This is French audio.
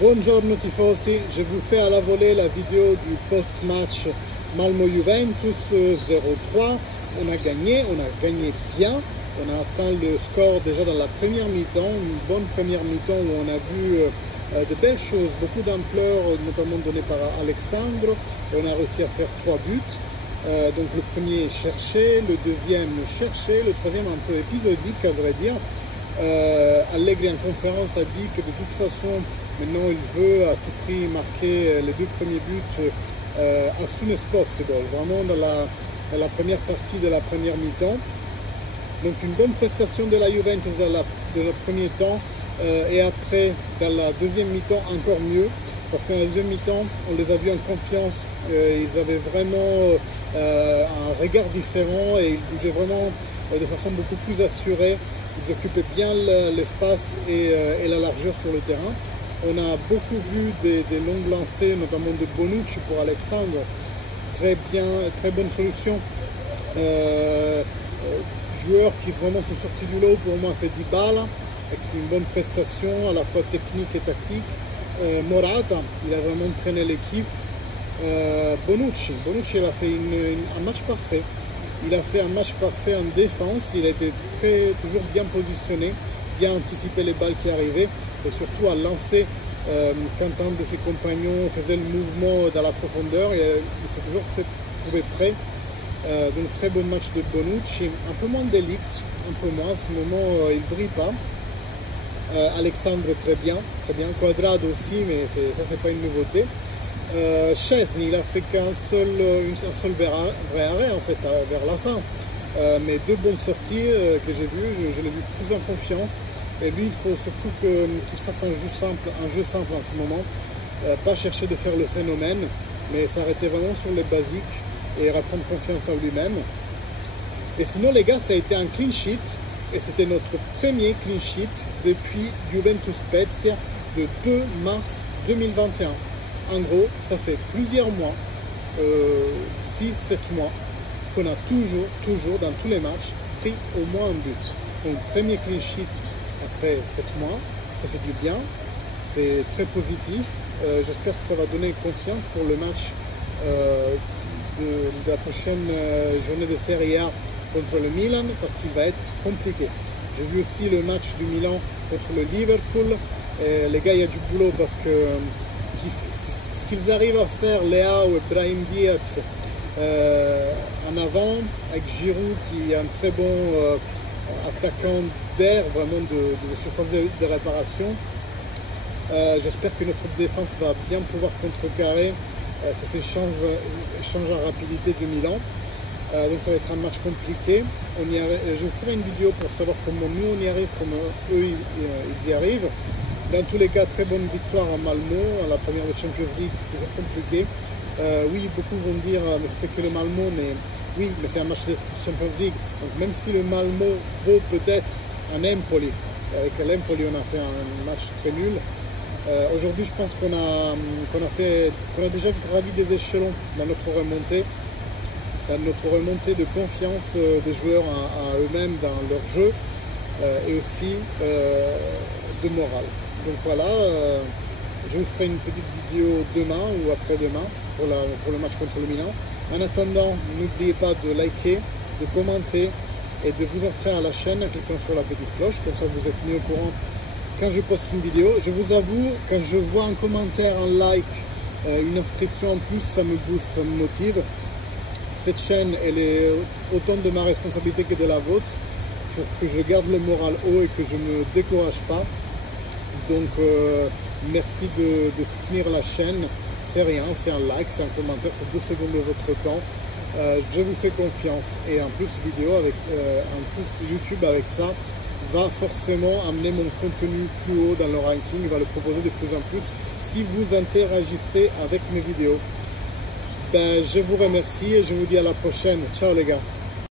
Buongiorno tifosi, je vous fais à la volée la vidéo du post-match Malmo-Juventus 0-3. On a gagné bien. On a atteint le score déjà dans la première mi-temps, une bonne première mi-temps où on a vu de belles choses, beaucoup d'ampleur, notamment données par Alexandre. On a réussi à faire 3 buts. Donc le premier cherché, le deuxième cherché, le troisième un peu épisodique à vrai dire. Allegri en conférence a dit que de toute façon maintenant il veut à tout prix marquer les 2 premiers buts as soon as possible, vraiment dans la première partie de la première mi-temps. Donc une bonne prestation de la Juventus dans le premier temps et après dans la deuxième mi-temps encore mieux, parce qu'en la deuxième mi-temps on les a vus en confiance, ils avaient vraiment un regard différent et ils bougeaient vraiment de façon beaucoup plus assurée. Ils occupaient bien l'espace et la largeur sur le terrain. On a beaucoup vu des longues lancées, notamment de Bonucci pour Alexandre. Très bien, très bonne solution. Joueur qui vraiment sont sortis du lot, pour moi c'est Dybala, avec une bonne prestation à la fois technique et tactique. Morata, il a vraiment entraîné l'équipe. Bonucci, il a fait un match parfait. Il a fait un match parfait en défense, il a été toujours bien positionné, bien anticipé les balles qui arrivaient et surtout à lancer quand un de ses compagnons faisait le mouvement dans la profondeur, et il s'est toujours fait trouver prêt. Donc très bon match de Bonucci, un peu moins d'élite, un peu moins, en ce moment il ne brille pas. Alexandre très bien, Quadrado aussi, mais ça c'est pas une nouveauté. Szczesny, il a fait qu'un seul vrai arrêt en fait vers la fin, mais 2 bonnes sorties que j'ai vues, je l'ai vu plus en confiance, et lui il faut surtout qu'il fasse un jeu simple en ce moment, pas chercher de faire le phénomène, mais s'arrêter vraiment sur les basiques et reprendre confiance en lui-même. Et sinon les gars, ça a été un clean sheet, et c'était notre premier clean sheet depuis Juventus Spezia de 2 mars 2021. En gros, ça fait plusieurs mois, 6-7 mois, qu'on a toujours, dans tous les matchs, pris au moins un but. Donc, premier clean sheet après 7 mois, ça fait du bien, c'est très positif. J'espère que ça va donner confiance pour le match de la prochaine journée de Serie A contre le Milan, parce qu'il va être compliqué. J'ai vu aussi le match du Milan contre le Liverpool. Et les gars, il y a du boulot parce que ce qu'ils arrivent à faire, Leao et Brahim Diaz en avant, avec Giroud qui est un très bon attaquant d'air, vraiment de surface de réparation. J'espère que notre défense va bien pouvoir contrecarrer ces échanges en rapidité du Milan. Donc ça va être un match compliqué. Je vous ferai une vidéo pour savoir comment nous on y arrive, comment eux ils y arrivent. Dans tous les cas, très bonne victoire à Malmo, à la première de Champions League, c'est toujours compliqué. Oui, beaucoup vont dire, mais c'était que le Malmo, mais oui, mais c'est un match de Champions League. Donc même si le Malmo vaut peut-être un Empoli, avec l'Empoli on a fait un match très nul. Aujourd'hui, je pense qu'on a déjà gravi des échelons dans notre remontée de confiance des joueurs à eux-mêmes dans leur jeu et aussi de morale. Donc voilà, je vous ferai une petite vidéo demain ou après-demain pour le match contre le Milan. En attendant, n'oubliez pas de liker, de commenter et de vous inscrire à la chaîne en cliquant sur la petite cloche, comme ça vous êtes mis au courant quand je poste une vidéo. Je vous avoue, quand je vois un commentaire, un like, une inscription en plus, ça me booste, ça me motive. Cette chaîne, elle est autant de ma responsabilité que de la vôtre, pour que je garde le moral haut et que je ne me décourage pas. Donc merci de soutenir la chaîne, c'est rien, c'est un like, c'est un commentaire, c'est 2 secondes de votre temps. Je vous fais confiance, et en plus YouTube avec ça va forcément amener mon contenu plus haut dans le ranking, il va le proposer de plus en plus si vous interagissez avec mes vidéos. Je vous remercie et je vous dis à la prochaine. Ciao les gars.